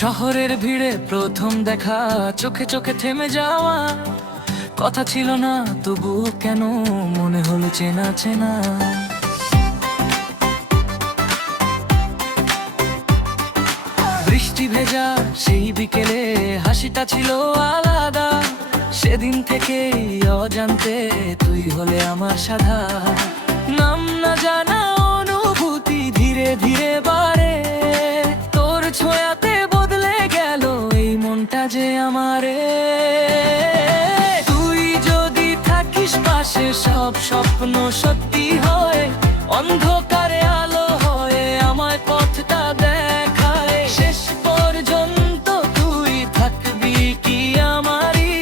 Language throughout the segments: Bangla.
শহরের ভিড়ে প্রথম দেখা, চোখে চোখে থেমে যাওয়া, কথা ছিল না তবু কেন মনে হলো চেনা চেনা। বৃষ্টি ভেজা সেই বিকেলে হাসিটা ছিল আলাদা, সেদিন থেকে অজান্তে তুই হলে আমার সাধা। নাম না জানা অনুভূতি ধীরে ধীরে বাড়ে, তোর ছোঁয়াতে বদলে গেল এই মনটা যে আমারে। তুই যদি থাকিস পাশে সব স্বপ্ন সত্যি হয়, অন্ধকারে আলো হয়ে আমায় পথটা দেখায়। শেষ পর্যন্ত তুই থাকবি কি আমারই,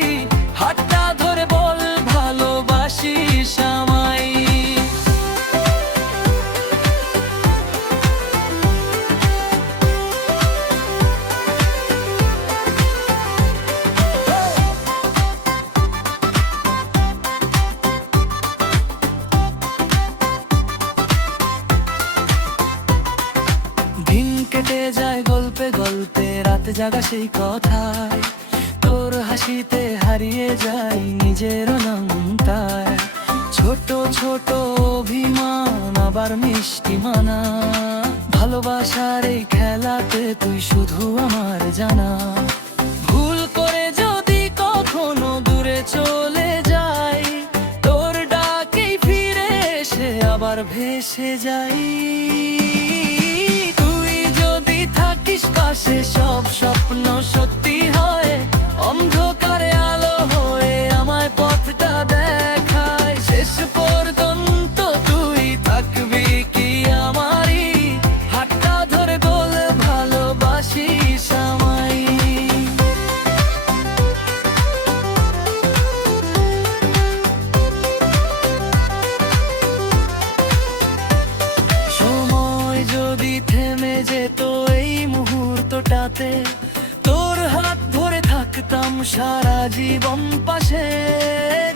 হাতটা ধরে বল ভালোবাসিস আমায়। দিন কেটে যায় গল্পে গল্পে, রাত জাগা সেই কথায়, তোর হাসিতে হারিয়ে যাই নিজের নামটায়। ছোট ছোট অভিমান আবার মিষ্টি মানা, ভালোবাসার এই খেলাতে তুই শুধু আমার জানা। ভুল করে যদি কখনো দূরে চলে যাই, তোর ডাকেই ফিরে এসে আবার ভেসে যাই। পাশে সব স্বপ্ন সত্যি হয়, অন্ধকারে আলো হয়ে আমায় পথটা দেখায়। শেষ পর্যন্ত তুই থাকবি কি আমারই, হাতটা ধরে বল ভালোবাসিস আমায়। সময় যদি থেমে যেত এই মুহূর্তটাতে, তোর হাত ধরে থাকতাম সারা জীবন পাশে।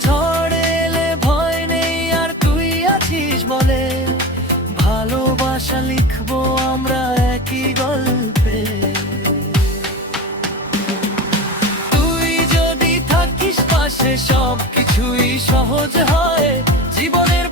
ঝড় এলে ভয় নেই আর তুই আছিস বলে, ভালোবাসা লিখবো আমরা একই গল্পে। তুই যদি থাকিস পাশে সব কিছুই সহজ হয়, জীবনের